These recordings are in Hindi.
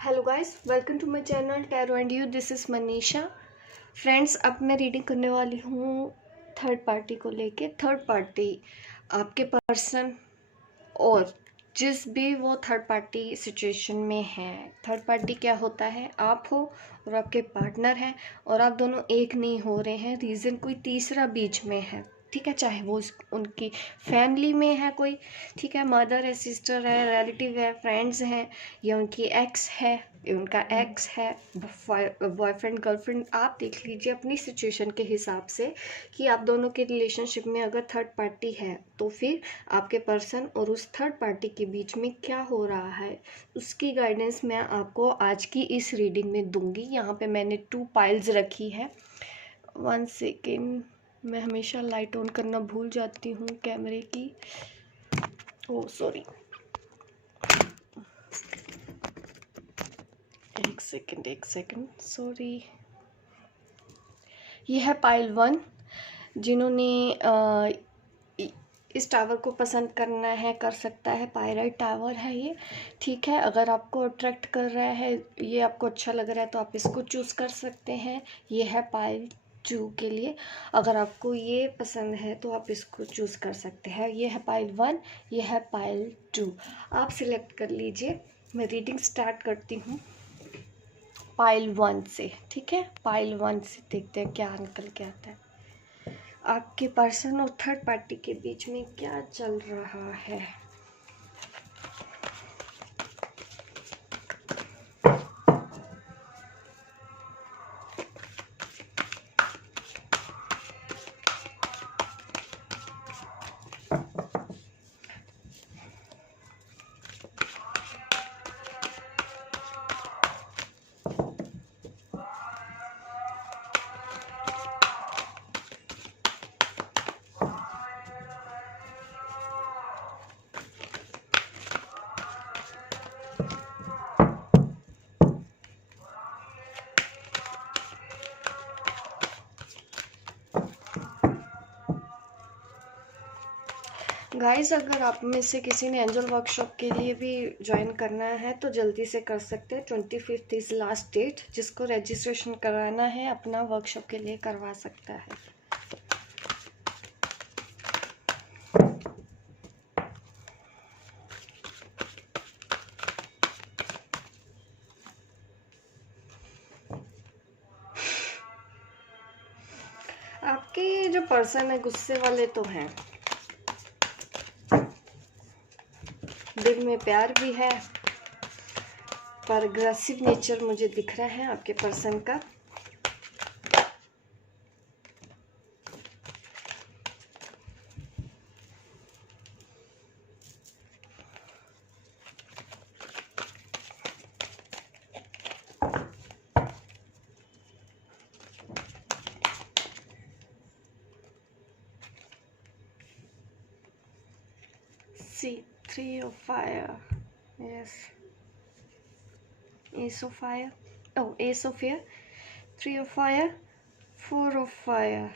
Hello guys, welcome to my channel tarot and you. This is Manisha. Friends, अब मैं रीडिंग करने वाली हूँ थर्ड पार्टी को लेके। थर्ड पार्टी आपके पर्सन और जिस भी वो थर्ड पार्टी सिचुएशन में है। थर्ड पार्टी क्या होता है? आप हो और आपके पार्टनर हैं और आप दोनों एक नहीं हो रहे हैं। रीज़न कोई तीसरा बीच में है, ठीक है। चाहे वो उनकी फैमिली में है कोई, ठीक है, मदर है, सिस्टर है, रिलेटिव है, फ्रेंड्स हैं, या उनकी एक्स है, या उनका एक्स है, बॉयफ्रेंड गर्लफ्रेंड। आप देख लीजिए अपनी सिचुएशन के हिसाब से कि आप दोनों के रिलेशनशिप में अगर थर्ड पार्टी है तो फिर आपके पर्सन और उस थर्ड पार्टी के बीच में क्या हो रहा है, उसकी गाइडेंस मैं आपको आज की इस रीडिंग में दूंगी। यहाँ पे मैंने 2 पाइल्स रखी है। 1 सेकेंड, मैं हमेशा लाइट ऑन करना भूल जाती हूँ कैमरे की। ओह सॉरी, एक सेकेंड सॉरी। ये है पाइल 1। जिन्होंने इस टावर को पसंद करना है कर सकता है। पायराइट टावर है ये, ठीक है। अगर आपको अट्रैक्ट कर रहा है, ये आपको अच्छा लग रहा है तो आप इसको चूज़ कर सकते हैं। ये है पाइल 2 के लिए। अगर आपको ये पसंद है तो आप इसको चूज़ कर सकते हैं। ये है पाइल 1, ये है पाइल 2। आप सिलेक्ट कर लीजिए। मैं रीडिंग स्टार्ट करती हूँ पाइल 1 से, ठीक है। पाइल 1 से देखते हैं क्या निकल के आता है। आपके पर्सन और थर्ड पार्टी के बीच में क्या चल रहा है। गाइस, अगर आप में से किसी ने एंजल वर्कशॉप के लिए भी ज्वाइन करना है तो जल्दी से कर सकते हैं। 25 इज़ लास्ट डेट। जिसको रजिस्ट्रेशन कराना है अपना वर्कशॉप के लिए करवा सकता है। आपके जो पर्सन है गुस्से वाले तो हैं, दिल में प्यार भी है, पर अग्रेसिव नेचर मुझे दिख रहा है आपके पर्सन का। See, 3 of fire. Yes. Ace of fire. Oh, ace of fire. 3 of fire. 4 of fire.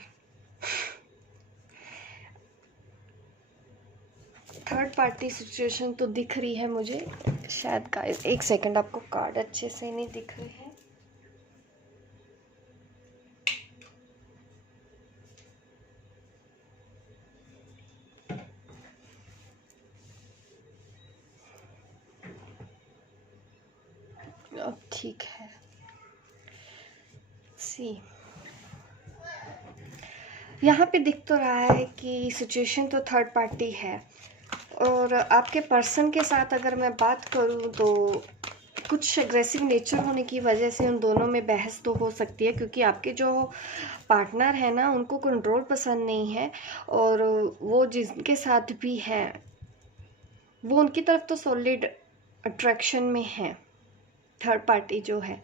Third party situation तो दिख रही है मुझे शायद। गाइस एक सेकंड, आपको कार्ड अच्छे से नहीं दिख रहे हैं। अब ठीक है। सी, यहाँ पे दिख तो रहा है कि सिचुएशन तो थर्ड पार्टी है और आपके पर्सन के साथ अगर मैं बात करूँ तो कुछ एग्रेसिव नेचर होने की वजह से उन दोनों में बहस तो हो सकती है, क्योंकि आपके जो पार्टनर है ना, उनको कंट्रोल पसंद नहीं है और वो जिनके साथ भी है वो उनकी तरफ तो सॉलिड अट्रैक्शन में है थर्ड पार्टी जो है।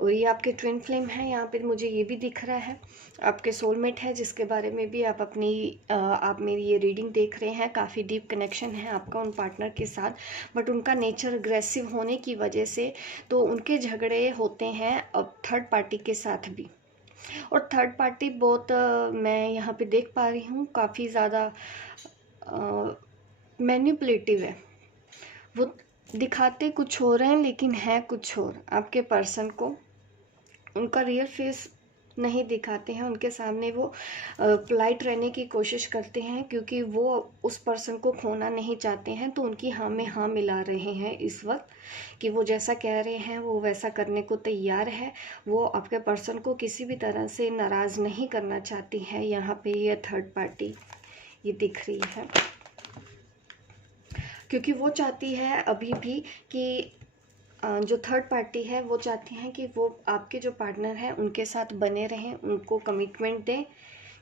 और ये आपके ट्विन फ्लेम है। यहाँ पे मुझे ये भी दिख रहा है आपके सोलमेट है, जिसके बारे में भी आप मेरी ये रीडिंग देख रहे हैं। काफ़ी डीप कनेक्शन है आपका उन पार्टनर के साथ, बट उनका नेचर अग्रेसिव होने की वजह से तो उनके झगड़े होते हैं अब थर्ड पार्टी के साथ भी। और थर्ड पार्टी बहुत मैं यहाँ पे देख पा रही हूँ काफ़ी ज़्यादा मैनिपुलेटिव है। वो दिखाते कुछ और हैं लेकिन है कुछ और। आपके पर्सन को उनका रियल फेस नहीं दिखाते हैं, उनके सामने वो पोलाइट रहने की कोशिश करते हैं क्योंकि वो उस पर्सन को खोना नहीं चाहते हैं। तो उनकी हाँ में हाँ मिला रहे हैं इस वक्त कि वो जैसा कह रहे हैं वो वैसा करने को तैयार है। वो आपके पर्सन को किसी भी तरह से नाराज़ नहीं करना चाहती है। यहाँ पे ये थर्ड पार्टी ये दिख रही है क्योंकि वो चाहती है अभी भी कि जो थर्ड पार्टी है वो चाहती हैं कि वो आपके जो पार्टनर हैं उनके साथ बने रहें, उनको कमिटमेंट दें,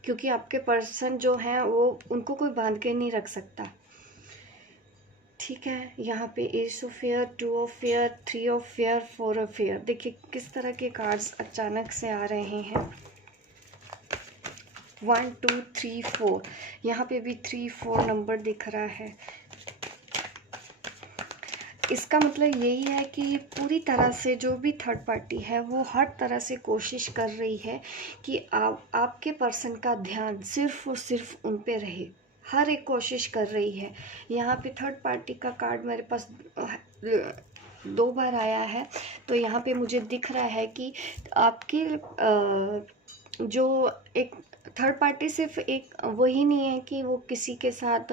क्योंकि आपके पर्सन जो हैं वो उनको कोई बांध के नहीं रख सकता। ठीक है, यहाँ पे S of fair, 2 of fair, 3 of fair, 4 of fair. देखिए किस तरह के कार्ड्स अचानक से आ रहे हैं। 1 2 3 4, यहाँ पे भी 3 4 नंबर दिख रहा है। इसका मतलब यही है कि पूरी तरह से जो भी थर्ड पार्टी है वो हर तरह से कोशिश कर रही है कि आपके पर्सन का ध्यान सिर्फ और सिर्फ उन पे रहे। हर एक कोशिश कर रही है। यहाँ पे थर्ड पार्टी का कार्ड मेरे पास 2 बार आया है। तो यहाँ पे मुझे दिख रहा है कि आपके जो एक थर्ड पार्टी सिर्फ एक वही नहीं है कि वो किसी के साथ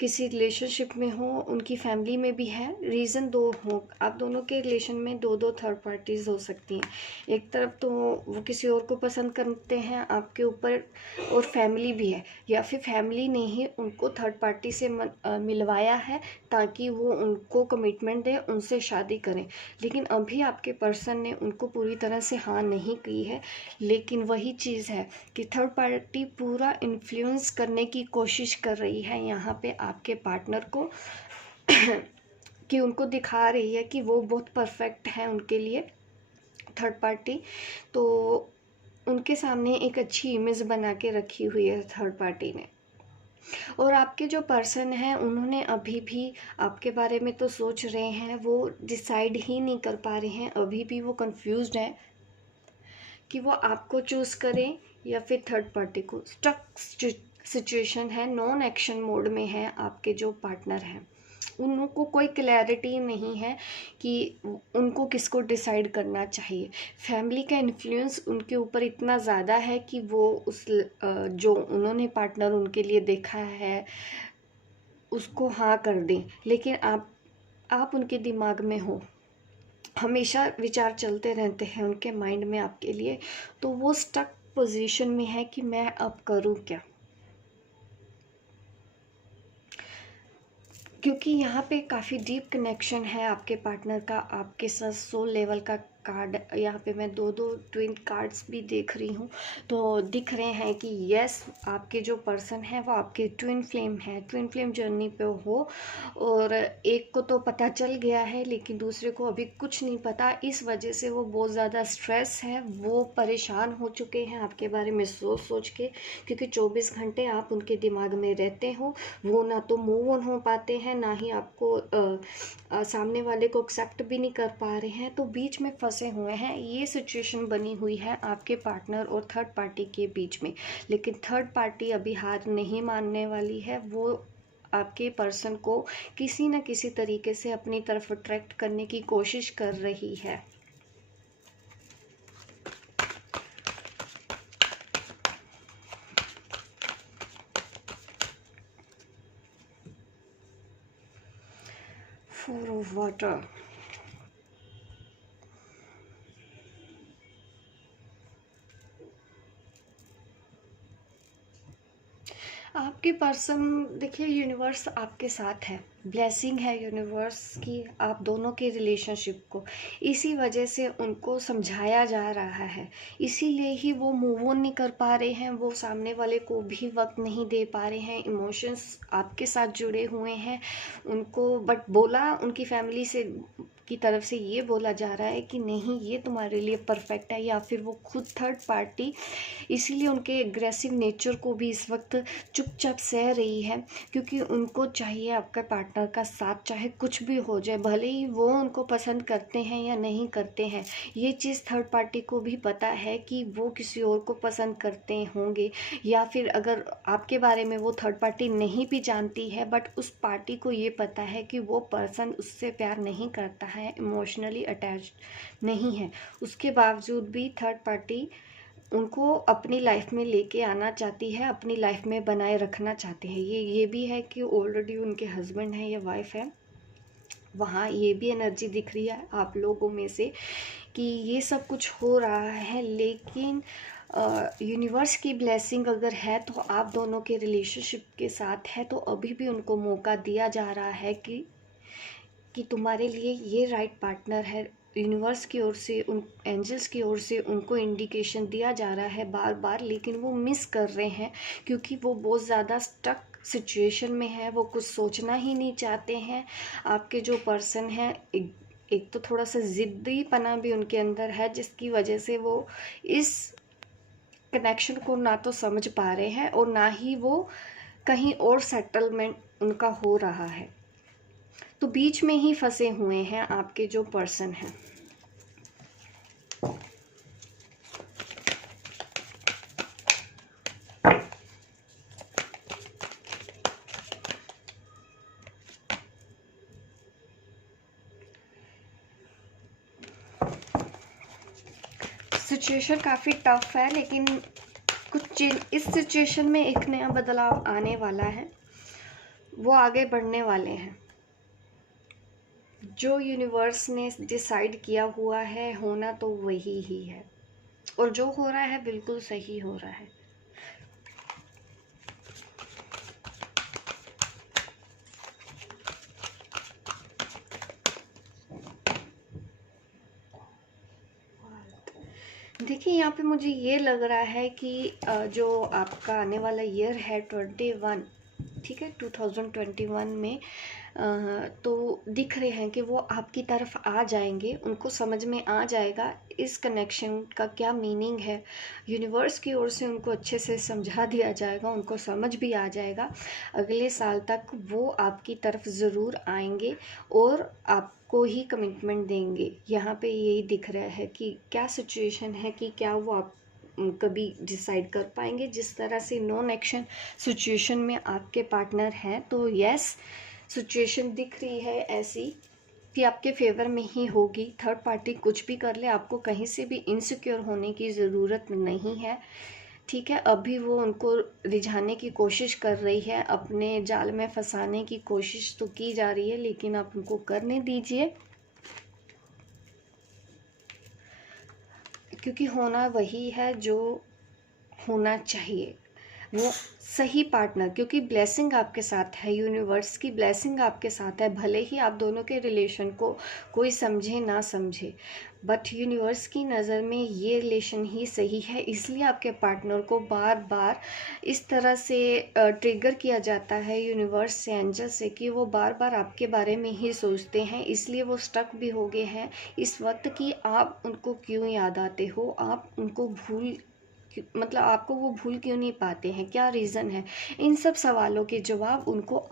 किसी रिलेशनशिप में हो, उनकी फैमिली में भी है। रीज़न 2 हो, आप दोनों के रिलेशन में 2 थर्ड पार्टीज़ हो सकती हैं। एक तरफ तो वो किसी और को पसंद करते हैं आपके ऊपर और फैमिली भी है, या फिर फैमिली ने ही उनको थर्ड पार्टी से मिलवाया है ताकि वो उनको कमिटमेंट दें, उनसे शादी करें। लेकिन अभी आपके पर्सन ने उनको पूरी तरह से हाँ नहीं की है। लेकिन वही चीज़ है कि थर्ड पार्टी पूरा इन्फ्लुएंस करने की कोशिश कर रही है यहाँ पे आपके पार्टनर को कि उनको दिखा रही है कि वो बहुत परफेक्ट है उनके लिए थर्ड पार्टी। तो उनके सामने एक अच्छी इमेज बना के रखी हुई है थर्ड पार्टी ने। और आपके जो पर्सन हैं उन्होंने अभी भी आपके बारे में तो सोच रहे हैं, वो डिसाइड ही नहीं कर पा रहे हैं। अभी भी वो कंफ्यूज्ड हैं कि वो आपको चूज़ करें या फिर थर्ड पार्टी को। स्टक सिचुएशन है, नॉन एक्शन मोड में है आपके जो पार्टनर हैं। उनको कोई क्लैरिटी नहीं है कि उनको किसको डिसाइड करना चाहिए। फैमिली का इन्फ्लुएंस उनके ऊपर इतना ज़्यादा है कि वो उस जो उन्होंने पार्टनर उनके लिए देखा है उसको हाँ कर दें। लेकिन आप उनके दिमाग में हो, हमेशा विचार चलते रहते हैं उनके माइंड में आपके लिए। तो वो स्टक पोजीशन में है कि मैं अब करूं क्या, क्योंकि यहाँ पे काफ़ी डीप कनेक्शन है आपके पार्टनर का आपके साथ। सोल लेवल का कार्ड यहाँ पे मैं 2 ट्विन कार्ड्स भी देख रही हूँ। तो दिख रहे हैं कि यस, आपके जो पर्सन है वो आपके ट्विन फ्लेम है, ट्विन फ्लेम जर्नी पे हो। और एक को तो पता चल गया है लेकिन दूसरे को अभी कुछ नहीं पता। इस वजह से वो बहुत ज़्यादा स्ट्रेस है, वो परेशान हो चुके हैं आपके बारे में सोच सोच के, क्योंकि 24 घंटे आप उनके दिमाग में रहते हो। वो ना तो मूव ऑन हो पाते हैं, ना ही आपको सामने वाले को एक्सेप्ट भी नहीं कर पा रहे हैं। तो बीच में फंसे हुए हैं। ये सिचुएशन बनी हुई है आपके पार्टनर और थर्ड पार्टी के बीच में। लेकिन थर्ड पार्टी अभी हार नहीं मानने वाली है। वो आपके पर्सन को किसी न किसी तरीके से अपनी तरफ अट्रैक्ट करने की कोशिश कर रही है। फोर ऑफ वाटर, आपके पर्सन, देखिए यूनिवर्स आपके साथ है, ब्लेसिंग है यूनिवर्स की आप दोनों के रिलेशनशिप को। इसी वजह से उनको समझाया जा रहा है, इसीलिए ही वो मूव ऑन नहीं कर पा रहे हैं। वो सामने वाले को भी वक्त नहीं दे पा रहे हैं। इमोशंस आपके साथ जुड़े हुए हैं उनको, बट बोला उनकी फैमिली से की तरफ से ये बोला जा रहा है कि नहीं ये तुम्हारे लिए परफेक्ट है, या फिर वो खुद थर्ड पार्टी इसीलिए उनके एग्रेसिव नेचर को भी इस वक्त चुपचाप सह रही है, क्योंकि उनको चाहिए आपका पार्टनर का साथ, चाहे कुछ भी हो जाए, भले ही वो उनको पसंद करते हैं या नहीं करते हैं। ये चीज़ थर्ड पार्टी को भी पता है कि वो किसी और को पसंद करते होंगे, या फिर अगर आपके बारे में वो थर्ड पार्टी नहीं भी जानती है, बट उस पार्टी को ये पता है कि वो पर्सन उससे प्यार नहीं करता है, इमोशनली अटैच्ड नहीं है। उसके बावजूद भी थर्ड पार्टी उनको अपनी लाइफ में लेके आना चाहती है, अपनी लाइफ में बनाए रखना चाहते हैं। ये भी है कि ऑलरेडी उनके हस्बैंड है या वाइफ है, वहाँ ये भी एनर्जी दिख रही है आप लोगों में से कि ये सब कुछ हो रहा है। लेकिन यूनिवर्स की ब्लेसिंग अगर है तो आप दोनों के रिलेशनशिप के साथ है, तो अभी भी उनको मौका दिया जा रहा है कि तुम्हारे लिए ये राइट पार्टनर है। यूनिवर्स की ओर से, उन एंजल्स की ओर से उनको इंडिकेशन दिया जा रहा है बार बार, लेकिन वो मिस कर रहे हैं क्योंकि वो बहुत ज़्यादा स्टक सिचुएशन में है, वो कुछ सोचना ही नहीं चाहते हैं। आपके जो पर्सन हैं, एक तो थोड़ा सा ज़िद्दीपना भी उनके अंदर है, जिसकी वजह से वो इस कनेक्शन को ना तो समझ पा रहे हैं और ना ही वो कहीं और सेटलमेंट उनका हो रहा है। तो बीच में ही फंसे हुए हैं आपके जो पर्सन हैं। सिचुएशन काफ़ी टफ है, लेकिन कुछ इस सिचुएशन में एक नया बदलाव आने वाला है, वो आगे बढ़ने वाले हैं। जो यूनिवर्स ने डिसाइड किया हुआ है होना तो वही ही है, और जो हो रहा है बिल्कुल सही हो रहा है। देखिए यहाँ पे मुझे ये लग रहा है कि जो आपका आने वाला ईयर है 21, ठीक है, 2021 में तो दिख रहे हैं कि वो आपकी तरफ आ जाएंगे, उनको समझ में आ जाएगा इस कनेक्शन का क्या मीनिंग है। यूनिवर्स की ओर से उनको अच्छे से समझा दिया जाएगा, उनको समझ भी आ जाएगा। अगले साल तक वो आपकी तरफ ज़रूर आएंगे और आपको ही कमिटमेंट देंगे। यहाँ पे यही दिख रहा है कि क्या सिचुएशन है, कि क्या वो आप कभी डिसाइड कर पाएंगे। जिस तरह से नॉन एक्शन सिचुएशन में आपके पार्टनर हैं, तो यस सिचुएशन दिख रही है ऐसी कि आपके फेवर में ही होगी। थर्ड पार्टी कुछ भी कर ले, आपको कहीं से भी इनसिक्योर होने की ज़रूरत नहीं है, ठीक है। अभी वो उनको रिझाने की कोशिश कर रही है, अपने जाल में फंसाने की कोशिश तो की जा रही है, लेकिन आप उनको करने दीजिए, क्योंकि होना वही है जो होना चाहिए, वो सही पार्टनर। क्योंकि ब्लेसिंग आपके साथ है, यूनिवर्स की ब्लेसिंग आपके साथ है। भले ही आप दोनों के रिलेशन को कोई समझे ना समझे, बट यूनिवर्स की नज़र में ये रिलेशन ही सही है। इसलिए आपके पार्टनर को बार बार इस तरह से ट्रिगर किया जाता है यूनिवर्स से, एंजल से, कि वो बार बार आपके बारे में ही सोचते हैं। इसलिए वो स्टक भी हो गए हैं इस वक्त कि आप उनको क्यों याद आते हो, आप उनको मतलब आपको वो भूल क्यों नहीं पाते हैं, क्या रीज़न है। इन सब सवालों के जवाब उनको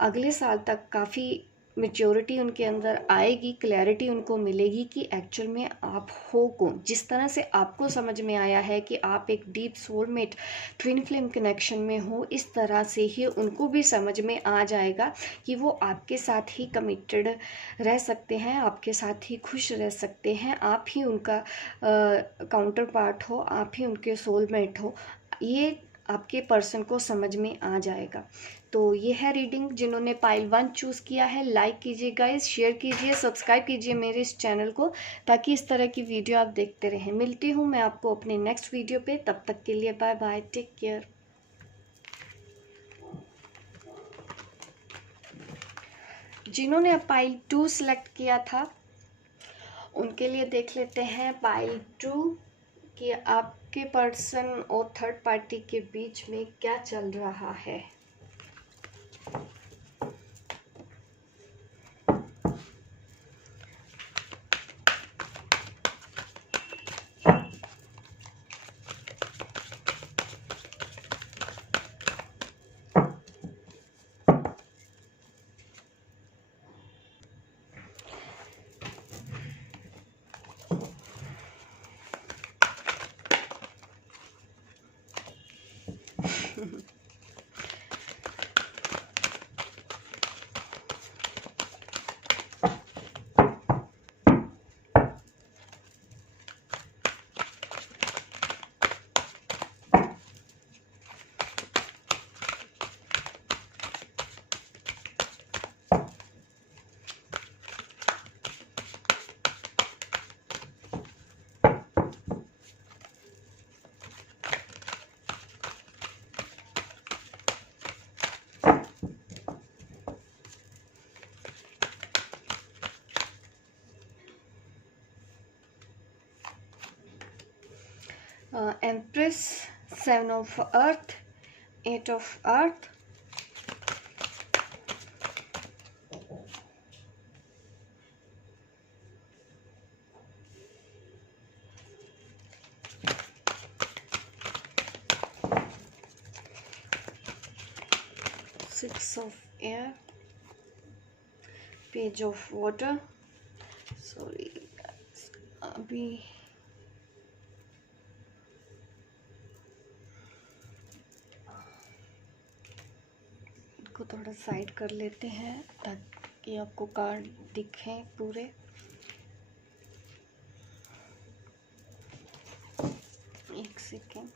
अगले साल तक काफ़ी मैच्योरिटी उनके अंदर आएगी, क्लैरिटी उनको मिलेगी कि एक्चुअल में आप हो कौन। जिस तरह से आपको समझ में आया है कि आप एक deep soulmate twin flame connection में हो, इस तरह से ही उनको भी समझ में आ जाएगा कि वो आपके साथ ही कमिटेड रह सकते हैं, आपके साथ ही खुश रह सकते हैं। आप ही उनका काउंटर पार्ट हो, आप ही उनके सोलमेट हो, ये आपके पर्सन को समझ में आ जाएगा। तो ये है रीडिंग। जिन्होंने पाइल 1 चूज़ किया है, लाइक कीजिए गाइस, शेयर कीजिए, सब्सक्राइब कीजिए मेरे इस चैनल को, ताकि इस तरह की वीडियो आप देखते रहें। मिलती हूँ मैं आपको अपने नेक्स्ट वीडियो पे, तब तक के लिए बाय बाय, टेक केयर। जिन्होंने पाइल 2 सेलेक्ट किया था उनके लिए देख लेते हैं पाइल 2 कि आपके पर्सन और थर्ड पार्टी के बीच में क्या चल रहा है। Empress, 7 of earth, 8 of earth, six of air, page of water. Sorry अभी को थोड़ा साइड कर लेते हैं ताकि आपको कार्ड दिखें पूरे। एक सेकेंड।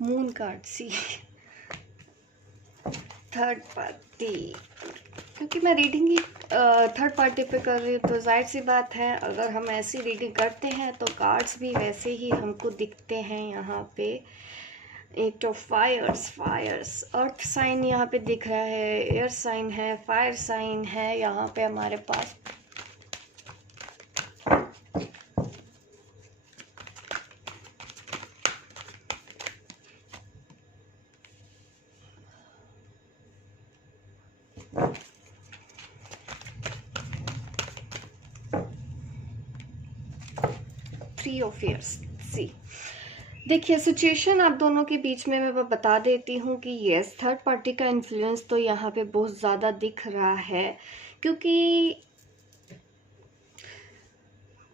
मून कार्ड सी, थर्ड पार्टी, क्योंकि मैं रीडिंग ही थर्ड पार्टी पे कर रही हूँ तो जाहिर सी बात है अगर हम ऐसी रीडिंग करते हैं तो कार्ड्स भी वैसे ही हमको दिखते हैं। यहाँ पे 8 of fires, fires, earth sign यहाँ पे दिख रहा है, एयर साइन है, फायर साइन है यहाँ पे हमारे पास। Three of airs see. देखिए सिचुएशन आप दोनों के बीच में मैं बता देती हूँ कि यस थर्ड पार्टी का इन्फ्लुएंस तो यहाँ पे बहुत ज़्यादा दिख रहा है, क्योंकि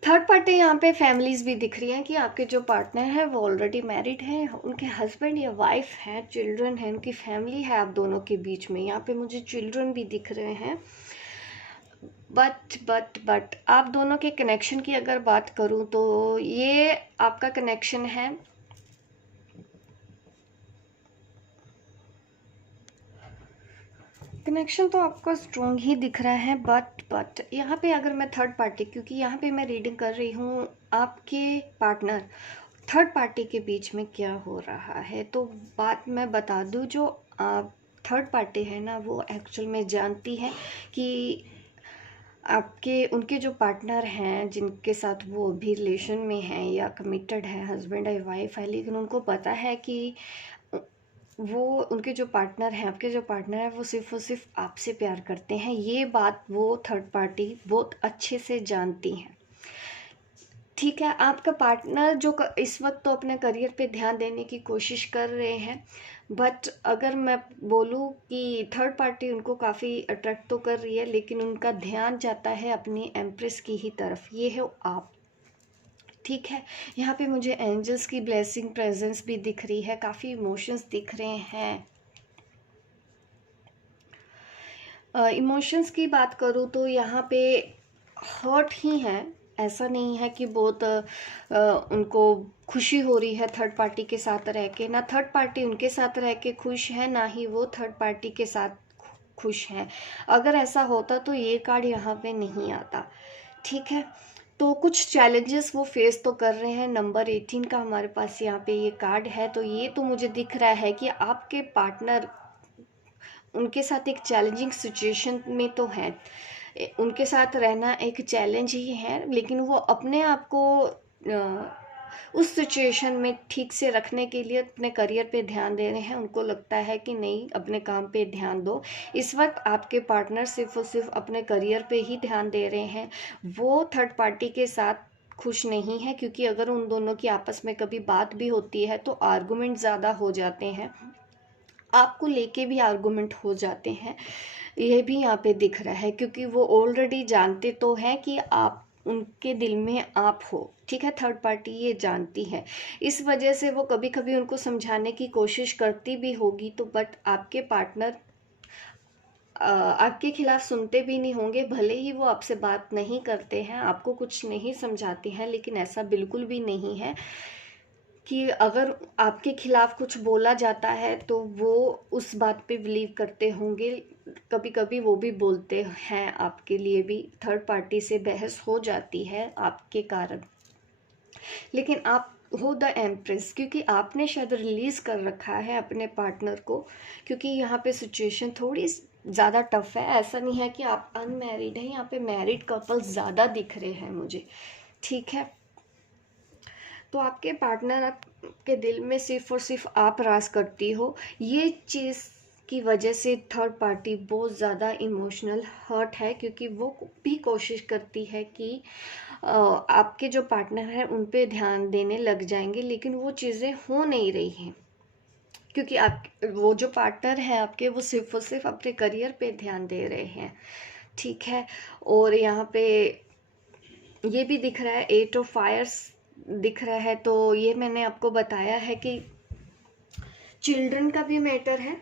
थर्ड पार्टी यहाँ पे फैमिलीज भी दिख रही हैं कि आपके जो पार्टनर है वो ऑलरेडी मैरिड है, उनके हस्बैंड या वाइफ हैं, चिल्ड्रन हैं, उनकी फैमिली है आप दोनों के बीच में। यहाँ पे मुझे चिल्ड्रन भी दिख रहे हैं। बट आप दोनों के कनेक्शन की अगर बात करूँ तो ये आपका कनेक्शन है कनेक्शन तो आपका स्ट्रॉन्ग ही दिख रहा है। बट यहाँ पे अगर मैं थर्ड पार्टी, क्योंकि यहाँ पे मैं रीडिंग कर रही हूँ आपके पार्टनर थर्ड पार्टी के बीच में क्या हो रहा है, तो बात मैं बता दूँ जो थर्ड पार्टी है ना वो एक्चुअल में जानती है कि आपके उनके जो पार्टनर हैं जिनके साथ वो अभी रिलेशन में हैं या कमिटेड है, हस्बैंड या वाइफ है, लेकिन उनको पता है कि वो उनके जो पार्टनर हैं, आपके जो पार्टनर हैं वो सिर्फ और सिर्फ आपसे प्यार करते हैं। ये बात वो थर्ड पार्टी बहुत अच्छे से जानती हैं। ठीक है, आपका पार्टनर जो इस वक्त तो अपने करियर पे ध्यान देने की कोशिश कर रहे हैं, बट अगर मैं बोलूँ कि थर्ड पार्टी उनको काफ़ी अट्रैक्ट तो कर रही है, लेकिन उनका ध्यान जाता है अपनी एम्प्रेस की ही तरफ, ये है आप। ठीक है, यहाँ पे मुझे एंजल्स की ब्लेसिंग प्रेजेंस भी दिख रही है, काफ़ी इमोशंस दिख रहे हैं। इमोशंस की बात करूँ तो यहाँ पे हर्ट ही है, ऐसा नहीं है कि बहुत उनको खुशी हो रही है थर्ड पार्टी के साथ रह के। ना थर्ड पार्टी उनके साथ रह के खुश है, ना ही वो थर्ड पार्टी के साथ खुश हैं। अगर ऐसा होता तो ये कार्ड यहाँ पे नहीं आता। ठीक है, तो कुछ चैलेंजेस वो फेस तो कर रहे हैं। नंबर 18 का हमारे पास यहाँ पे ये कार्ड है, तो ये तो मुझे दिख रहा है कि आपके पार्टनर उनके साथ एक चैलेंजिंग सिचुएशन में तो है, उनके साथ रहना एक चैलेंज ही है, लेकिन वो अपने आप को उस सिचुएशन में ठीक से रखने के लिए अपने करियर पे ध्यान दे रहे हैं। उनको लगता है कि नहीं, अपने काम पे ध्यान दो। इस वक्त आपके पार्टनर सिर्फ और सिर्फ अपने करियर पे ही ध्यान दे रहे हैं, वो थर्ड पार्टी के साथ खुश नहीं है, क्योंकि अगर उन दोनों की आपस में कभी बात भी होती है तो आर्गुमेंट ज़्यादा हो जाते हैं, आपको लेके भी आर्गुमेंट हो जाते हैं। ये भी यहाँ पे दिख रहा है, क्योंकि वो ऑलरेडी जानते तो हैं कि आप उनके दिल में आप हो। ठीक है, थर्ड पार्टी ये जानती है, इस वजह से वो कभी कभी उनको समझाने की कोशिश करती भी होगी, तो बट आपके पार्टनर आपके खिलाफ सुनते भी नहीं होंगे। भले ही वो आपसे बात नहीं करते हैं, आपको कुछ नहीं समझाते हैं, लेकिन ऐसा बिल्कुल भी नहीं है कि अगर आपके खिलाफ कुछ बोला जाता है तो वो उस बात पे बिलीव करते होंगे। कभी कभी वो भी बोलते हैं, आपके लिए भी थर्ड पार्टी से बहस हो जाती है आपके कारण, लेकिन आप हो द एम्प्रेस, क्योंकि आपने शायद रिलीज़ कर रखा है अपने पार्टनर को, क्योंकि यहाँ पे सिचुएशन थोड़ी ज़्यादा टफ है। ऐसा नहीं है कि आप अनमैरिड हैं, यहाँ पे मैरिड कपल ज़्यादा दिख रहे हैं मुझे, ठीक है। तो आपके पार्टनर आपके दिल में सिर्फ और सिर्फ आप राज करती हो, ये चीज़ की वजह से थर्ड पार्टी बहुत ज़्यादा इमोशनल हर्ट है, क्योंकि वो भी कोशिश करती है कि आपके जो पार्टनर हैं उन पे ध्यान देने लग जाएंगे, लेकिन वो चीज़ें हो नहीं रही हैं, क्योंकि आप वो जो पार्टनर है आपके, वो सिर्फ और सिर्फ अपने करियर पे ध्यान दे रहे हैं, ठीक है। और यहाँ पे ये भी दिख रहा है, 8 ऑफ फायर्स दिख रहा है, तो ये मैंने आपको बताया है कि चिल्ड्रन का भी मैटर है,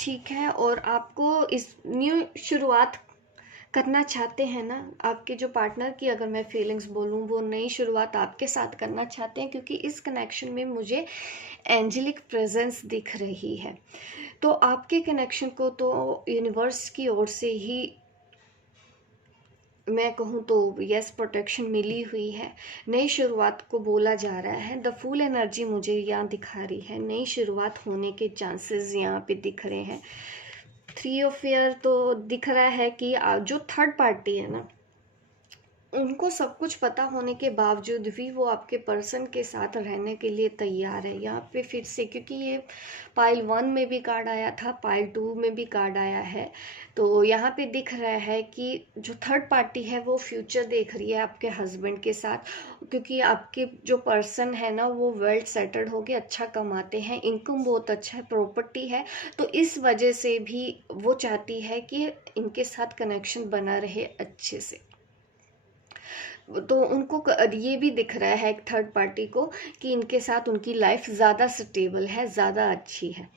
ठीक है। और आपको इस न्यू शुरुआत करना चाहते हैं ना, आपके जो पार्टनर की अगर मैं फीलिंग्स बोलूँ, वो नई शुरुआत आपके साथ करना चाहते हैं, क्योंकि इस कनेक्शन में मुझे एंजेलिक प्रेजेंस दिख रही है। तो आपके कनेक्शन को तो यूनिवर्स की ओर से ही मैं कहूँ तो यस प्रोटेक्शन मिली हुई है। नई शुरुआत को बोला जा रहा है, द फुल एनर्जी मुझे यहाँ दिखा रही है, नई शुरुआत होने के चांसेस यहाँ पे दिख रहे हैं। 3 ऑफ एयर तो दिख रहा है कि जो थर्ड पार्टी है ना, उनको सब कुछ पता होने के बावजूद भी वो आपके पर्सन के साथ रहने के लिए तैयार है। यहाँ पे फिर से, क्योंकि ये पाइल 1 में भी कार्ड आया था, पाइल 2 में भी कार्ड आया है, तो यहाँ पे दिख रहा है कि जो थर्ड पार्टी है वो फ्यूचर देख रही है आपके हस्बैंड के साथ, क्योंकि आपके जो पर्सन है ना, वो वेल सेटल्ड हो के अच्छा कमाते हैं, इनकम बहुत अच्छा है, प्रॉपर्टी है, तो इस वजह से भी वो चाहती है कि इनके साथ कनेक्शन बना रहे अच्छे से। तो उनको ये भी दिख रहा है एक थर्ड पार्टी को कि इनके साथ उनकी लाइफ ज़्यादा स्टेबल है, ज़्यादा अच्छी है।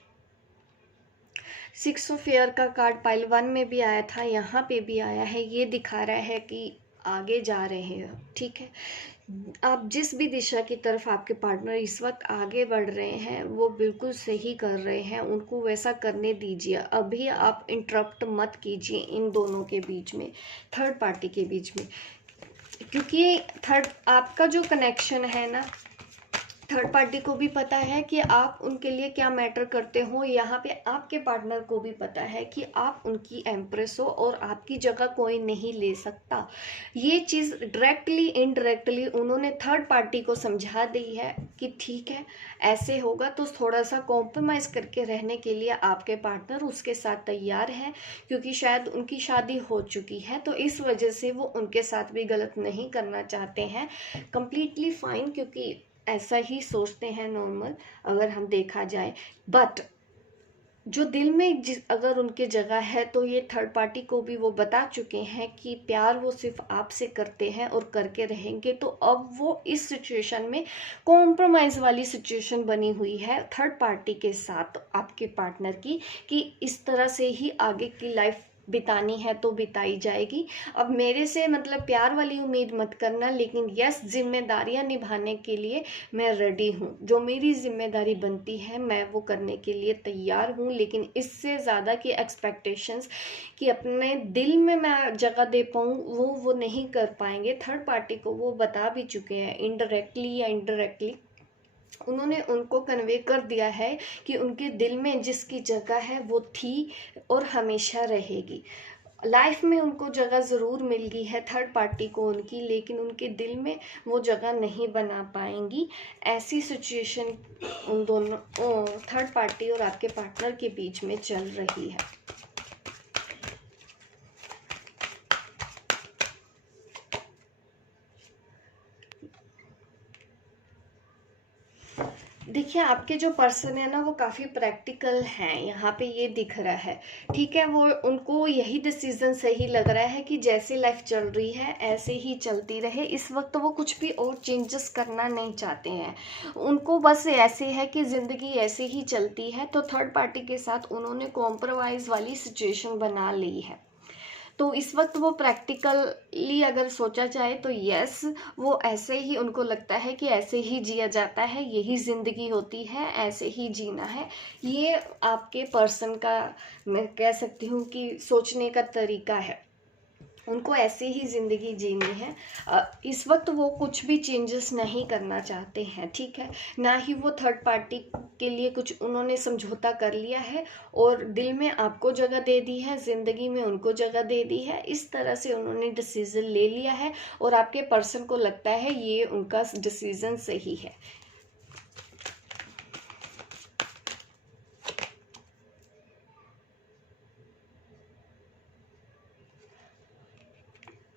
6 ऑफ एयर का कार्ड पाइल 1 में भी आया था, यहाँ पे भी आया है, ये दिखा रहा है कि आगे जा रहे हैं, ठीक है। आप जिस भी दिशा की तरफ आपके पार्टनर इस वक्त आगे बढ़ रहे हैं, वो बिल्कुल सही कर रहे हैं, उनको वैसा करने दीजिए। अभी आप इंटरप्ट मत कीजिए इन दोनों के बीच में, थर्ड पार्टी के बीच में, क्योंकि थर्ड आपका जो कनेक्शन है ना, थर्ड पार्टी को भी पता है कि आप उनके लिए क्या मैटर करते हो। यहाँ पे आपके पार्टनर को भी पता है कि आप उनकी एम्प्रेस हो और आपकी जगह कोई नहीं ले सकता। ये चीज़ डायरेक्टली इनडायरेक्टली उन्होंने थर्ड पार्टी को समझा दी है कि ठीक है, ऐसे होगा तो थोड़ा सा कॉम्प्रोमाइज़ करके रहने के लिए आपके पार्टनर उसके साथ तैयार है, क्योंकि शायद उनकी शादी हो चुकी है, तो इस वजह से वो उनके साथ भी गलत नहीं करना चाहते हैं। कंप्लीटली फाइन, क्योंकि ऐसा ही सोचते हैं नॉर्मल, अगर हम देखा जाए। बट जो दिल में अगर उनके जगह है, तो ये थर्ड पार्टी को भी वो बता चुके हैं कि प्यार वो सिर्फ आपसे करते हैं और करके रहेंगे। तो अब वो इस सिचुएशन में कॉम्प्रोमाइज़ वाली सिचुएशन बनी हुई है थर्ड पार्टी के साथ आपके पार्टनर की, कि इस तरह से ही आगे की लाइफ बितानी है तो बिताई जाएगी। अब मेरे से मतलब प्यार वाली उम्मीद मत करना, लेकिन यस, जिम्मेदारियां निभाने के लिए मैं रेडी हूँ, जो मेरी जिम्मेदारी बनती है मैं वो करने के लिए तैयार हूँ, लेकिन इससे ज़्यादा की एक्सपेक्टेशंस कि अपने दिल में मैं जगह दे पाऊँ, वो नहीं कर पाएंगे। थर्ड पार्टी को वो बता भी चुके हैं, इनडायरेक्टली या इनडायरेक्टली उन्होंने उनको कन्वे कर दिया है कि उनके दिल में जिसकी जगह है वो थी और हमेशा रहेगी। लाइफ में उनको जगह ज़रूर मिल गई है थर्ड पार्टी को उनकी, लेकिन उनके दिल में वो जगह नहीं बना पाएंगी। ऐसी सिचुएशन उन दोनों थर्ड पार्टी और आपके पार्टनर के बीच में चल रही है। देखिए, आपके जो पर्सन है ना, वो काफ़ी प्रैक्टिकल हैं, यहाँ पे ये दिख रहा है, ठीक है। वो उनको यही डिसीजन सही लग रहा है कि जैसे लाइफ चल रही है ऐसे ही चलती रहे। इस वक्त वो कुछ भी और चेंजेस करना नहीं चाहते हैं, उनको बस ऐसे है कि ज़िंदगी ऐसे ही चलती है। तो थर्ड पार्टी के साथ उन्होंने कॉम्प्रोमाइज़ वाली सिचुएशन बना ली है। तो इस वक्त वो प्रैक्टिकली अगर सोचा जाए तो यस, वो ऐसे ही उनको लगता है कि ऐसे ही जिया जाता है, यही ज़िंदगी होती है, ऐसे ही जीना है। ये आपके पर्सन का मैं कह सकती हूँ कि सोचने का तरीका है। उनको ऐसे ही ज़िंदगी जीनी है। इस वक्त वो कुछ भी चेंजेस नहीं करना चाहते हैं, ठीक है। ना ही वो थर्ड पार्टी के लिए कुछ उन्होंने समझौता कर लिया है, और दिल में आपको जगह दे दी है, ज़िंदगी में उनको जगह दे दी है। इस तरह से उन्होंने डिसीज़न ले लिया है, और आपके पर्सन को लगता है ये उनका डिसीज़न सही है।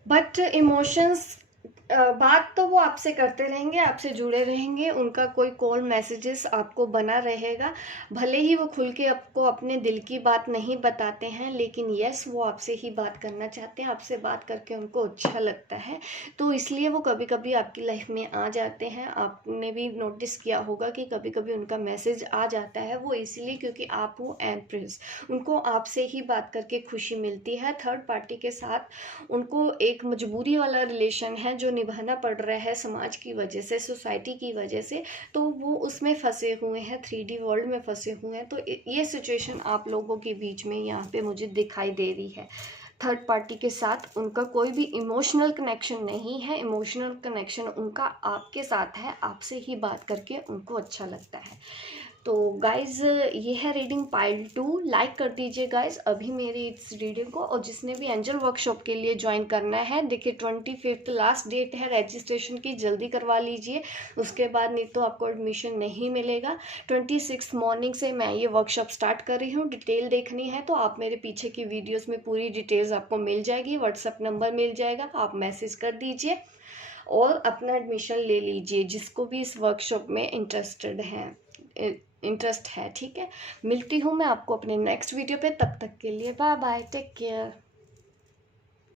बट इमोशंस, बात तो वो आपसे करते रहेंगे, आपसे जुड़े रहेंगे, उनका कोई कॉल मैसेजेस आपको बना रहेगा। भले ही वो खुल के आपको अपने दिल की बात नहीं बताते हैं, लेकिन यस वो आपसे ही बात करना चाहते हैं, आपसे बात करके उनको अच्छा लगता है, तो इसलिए वो कभी कभी आपकी लाइफ में आ जाते हैं। आपने भी नोटिस किया होगा कि कभी कभी उनका मैसेज आ जाता है, वो इसलिए क्योंकि आप हो एम्प्रेस, उनको आपसे ही बात करके खुशी मिलती है। थर्ड पार्टी के साथ उनको एक मजबूरी वाला रिलेशन है जो निभाना पड़ रहा है समाज की वजह से, सोसाइटी की वजह से, तो वो उसमें फंसे हुए हैं, 3D वर्ल्ड में फंसे हुए हैं। तो ये सिचुएशन आप लोगों के बीच में यहाँ पे मुझे दिखाई दे रही है। थर्ड पार्टी के साथ उनका कोई भी इमोशनल कनेक्शन नहीं है, इमोशनल कनेक्शन उनका आपके साथ है, आपसे ही बात करके उनको अच्छा लगता है। तो गाइज़ ये है रीडिंग पाइल 2। लाइक कर दीजिए गाइज़ अभी मेरी इस रीडिंग को, और जिसने भी एंजल वर्कशॉप के लिए ज्वाइन करना है, देखिए 25 लास्ट डेट है रजिस्ट्रेशन की, जल्दी करवा लीजिए, उसके बाद नहीं तो आपको एडमिशन नहीं मिलेगा। 26 मॉर्निंग से मैं ये वर्कशॉप स्टार्ट कर रही हूँ। डिटेल देखनी है तो आप मेरे पीछे की वीडियोज़ में पूरी डिटेल्स आपको मिल जाएगी, व्हाट्सएप नंबर मिल जाएगा, तो आप मैसेज कर दीजिए और अपना एडमिशन ले लीजिए जिसको भी इस वर्कशॉप में इंटरेस्ट है, ठीक है। मिलती हूँ मैं आपको अपने नेक्स्ट वीडियो पे, तब तक के लिए बाय बाय, टेक केयर।